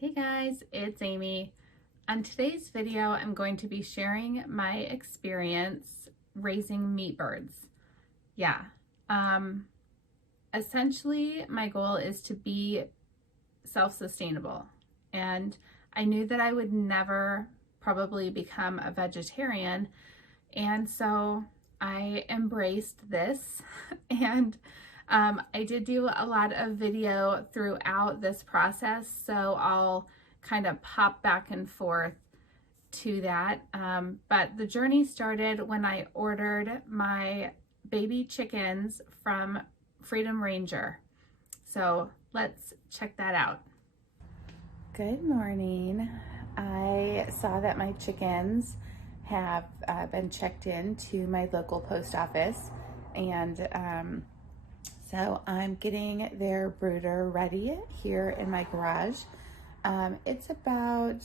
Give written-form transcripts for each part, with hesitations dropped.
Hey guys, it's Amy. On today's video, I'm going to be sharing my experience raising meat birds. Yeah, essentially my goal is to be self-sustainable, and I knew that I would never probably become a vegetarian, and so I embraced this and I did do a lot of video throughout this process, so I'll kind of pop back and forth to that. But the journey started when I ordered my baby chickens from Freedom Ranger. So let's check that out. Good morning. I saw that my chickens have been checked in to my local post office, and so I'm getting their brooder ready here in my garage. It's about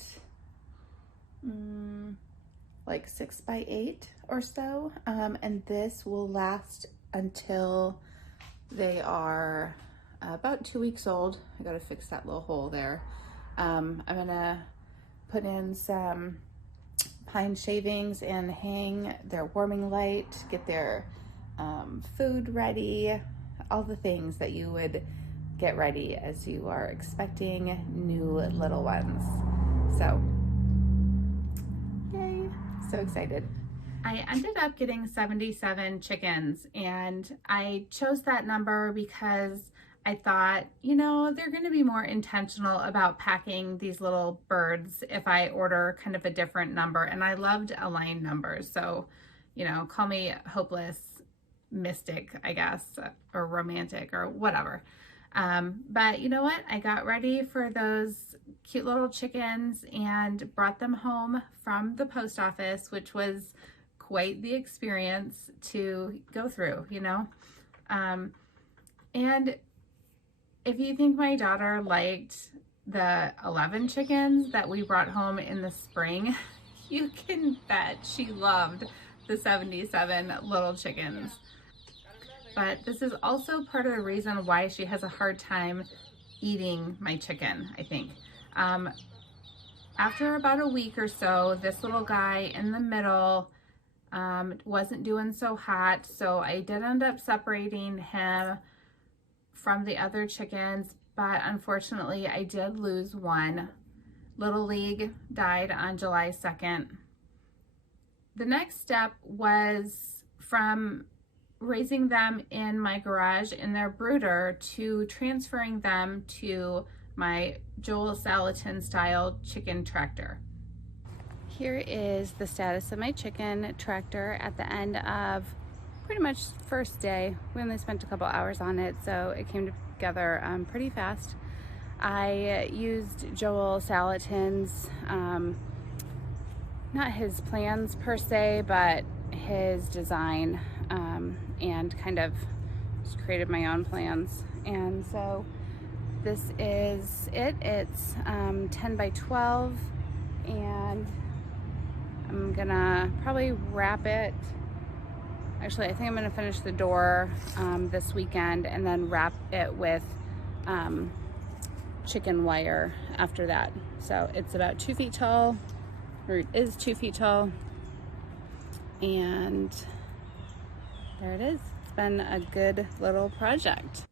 like 6 by 8 or so, and this will last until they are about 2 weeks old. I gotta fix that little hole there. I'm gonna put in some pine shavings and hang their warming light, get their food ready, all the things that you would get ready as you are expecting new little ones. So, yay, so excited. I ended up getting 77 chickens, and I chose that number because I thought, you know, they're going to be more intentional about packing these little birds if I order kind of a different number. And I loved aligned numbers, so, you know, call me hopeless mystic, I guess, or romantic or whatever. But you know what? I got ready for those cute little chickens and brought them home from the post office, which was quite the experience to go through, you know? And if you think my daughter liked the 11 chickens that we brought home in the spring, you can bet she loved the 77 little chickens. But this is also part of the reason why she has a hard time eating my chicken, I think. After about a week or so, this little guy in the middle wasn't doing so hot, so I did end up separating him from the other chickens, but unfortunately I did lose one. Little League died on July 2nd. The next step was from raising them in my garage in their brooder to transferring them to my Joel Salatin style chicken tractor. Here is the status of my chicken tractor at the end of pretty much first day. We only spent a couple hours on it, so it came together pretty fast. I used Joel Salatin's, not his plans per se, but his design, and kind of just created my own plans. And so this is it. It's 10 by 12, and I'm gonna probably wrap it. Actually, I think I'm gonna finish the door this weekend and then wrap it with chicken wire after that. So it's about 2 feet tall, or it is 2 feet tall, and there it is. It's been a good little project.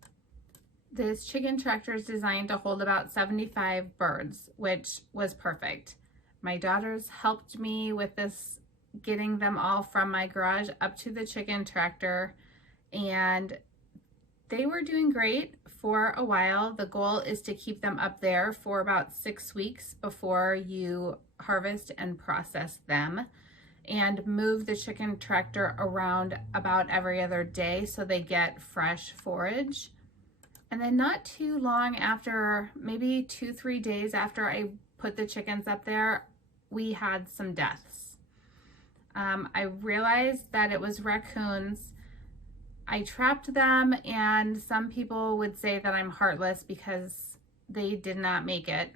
This chicken tractor is designed to hold about 75 birds, which was perfect. My daughters helped me with this, getting them all from my garage up to the chicken tractor, and they were doing great for a while. The goal is to keep them up there for about 6 weeks before you harvest and process them, and move the chicken tractor around about every other day so they get fresh forage. And then not too long after, maybe 2-3 days after I put the chickens up there, we had some deaths. I realized that it was raccoons. I trapped them, and some people would say that I'm heartless because they did not make it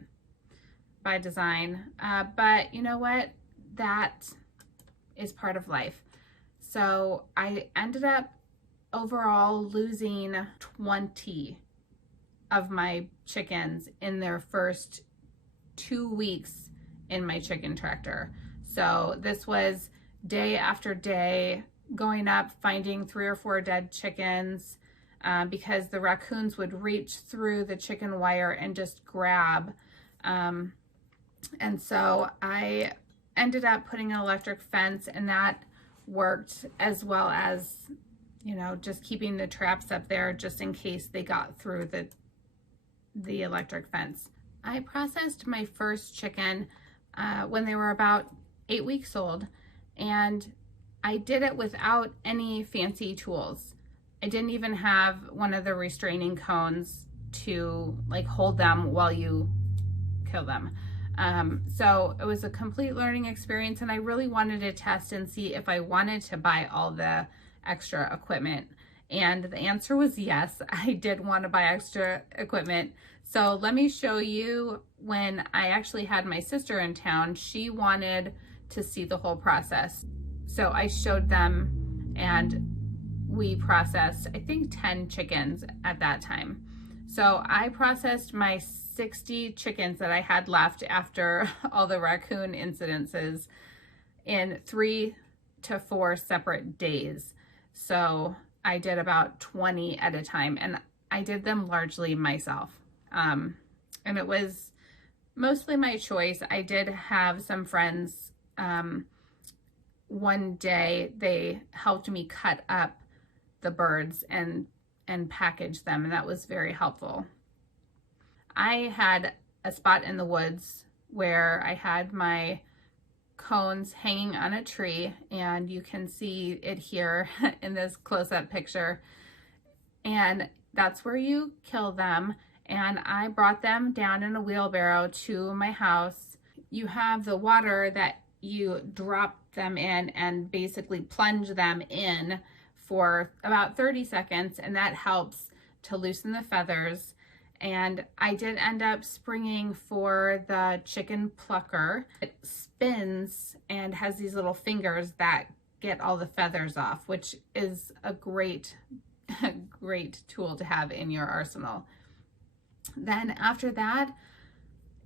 by design. But you know what? That is part of life. So I ended up overall losing 20 of my chickens in their first 2 weeks in my chicken tractor. So this was day after day, going up, finding 3 or 4 dead chickens, because the raccoons would reach through the chicken wire and just grab. And so I ended up putting an electric fence, and that worked, as well as, you know, just keeping the traps up there just in case they got through the electric fence. I processed my first chicken when they were about 8 weeks old, and I did it without any fancy tools. I didn't even have one of the restraining cones to like hold them while you kill them. So it was a complete learning experience, and I really wanted to test and see if I wanted to buy all the extra equipment. And the answer was yes, I did want to buy extra equipment. So let me show you when I actually had my sister in town. She wanted to see the whole process. So I showed them, and we processed, I think, 10 chickens at that time. So I processed my 60 chickens that I had left after all the raccoon incidences in 3 to 4 separate days. So I did about 20 at a time, and I did them largely myself. And it was mostly my choice. I did have some friends, one day they helped me cut up the birds and package them, and that was very helpful. I had a spot in the woods where I had my cones hanging on a tree, and you can see it here in this close-up picture, and that's where you kill them. And I brought them down in a wheelbarrow to my house. You have the water that you drop them in and basically plunge them in for about 30 seconds, and that helps to loosen the feathers. And I did end up springing for the chicken plucker. It spins and has these little fingers that get all the feathers off, which is a great tool to have in your arsenal. Then after that,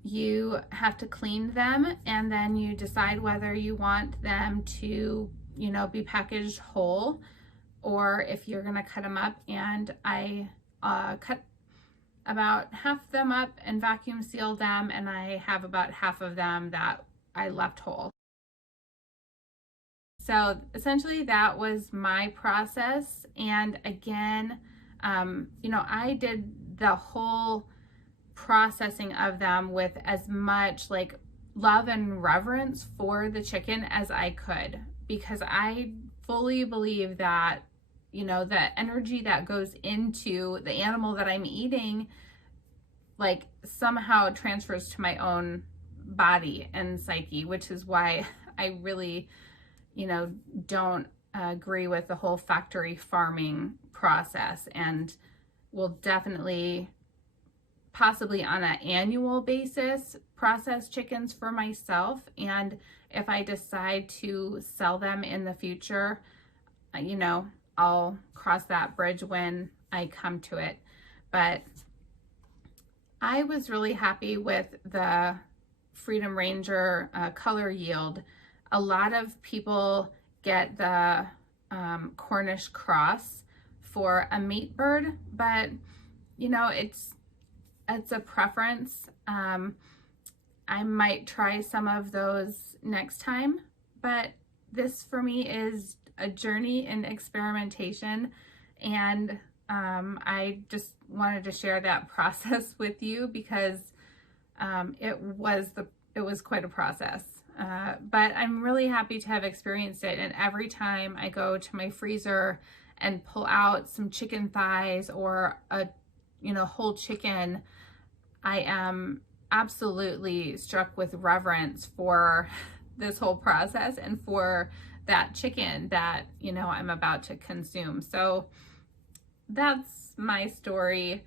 you have to clean them, and then you decide whether you want them to, you know, be packaged whole, or if you're gonna cut them up. And I cut about half them up and vacuum sealed them, and I have about half of them that I left whole. So essentially that was my process. And again, you know, I did the whole processing of them with as much like love and reverence for the chicken as I could, because I fully believe that, you know, the energy that goes into the animal that I'm eating, like, somehow transfers to my own body and psyche, which is why I really, you know, don't agree with the whole factory farming process, and will definitely, possibly on an annual basis, process chickens for myself. And if I decide to sell them in the future, you know, I'll cross that bridge when I come to it. But I was really happy with the Freedom Ranger color yield. A lot of people get the Cornish cross for a meat bird, but you know, it's a preference. I might try some of those next time, but this for me is a journey in experimentation, and I just wanted to share that process with you, because it was quite a process. But I'm really happy to have experienced it, and every time I go to my freezer and pull out some chicken thighs or a, you know, whole chicken, I am absolutely struck with reverence for this whole process and for that chicken that, you know, I'm about to consume. So that's my story.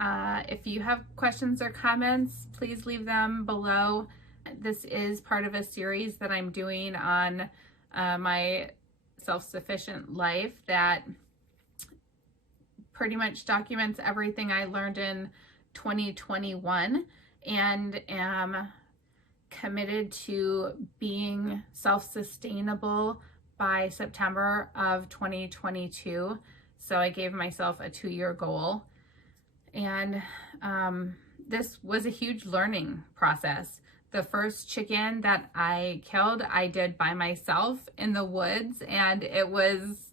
If you have questions or comments, please leave them below. This is part of a series that I'm doing on my self-sufficient life that pretty much documents everything I learned in 2021. and am committed to being self-sustainable by September of 2022. So I gave myself a 2-year goal. And this was a huge learning process. The first chicken that I killed, I did by myself in the woods, and it was,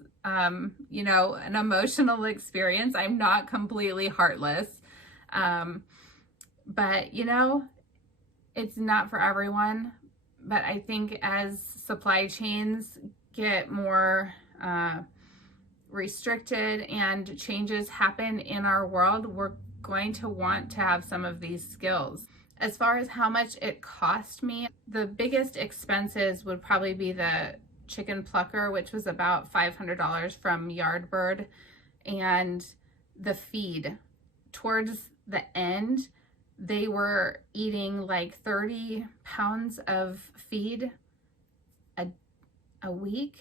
you know, an emotional experience. I'm not completely heartless. But, you know, it's not for everyone. But I think as supply chains get more restricted and changes happen in our world, we're going to want to have some of these skills. As far as how much it cost me, the biggest expenses would probably be the chicken plucker, which was about $500 from Yardbird, and the feed. Towards the end, they were eating like 30 pounds of feed a week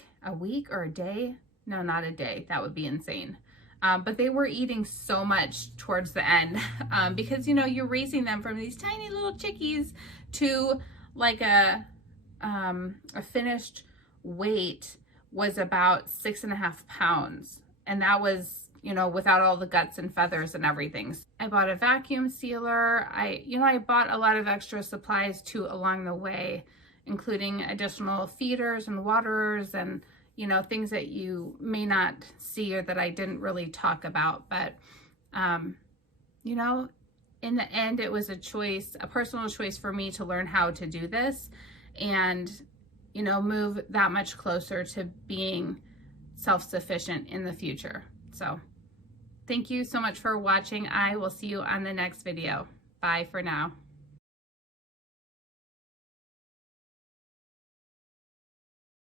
or a day. No, not a day. That would be insane. But they were eating so much towards the end because, you know, you're raising them from these tiny little chickies to like a finished weight was about 6.5 pounds. And that was, you know, without all the guts and feathers and everything. I bought a vacuum sealer. I bought a lot of extra supplies too along the way, including additional feeders and waterers and, you know, things that you may not see or that I didn't really talk about. But, you know, in the end, it was a choice, a personal choice for me to learn how to do this and, you know, move that much closer to being self-sufficient in the future. So thank you so much for watching. I will see you on the next video. Bye for now.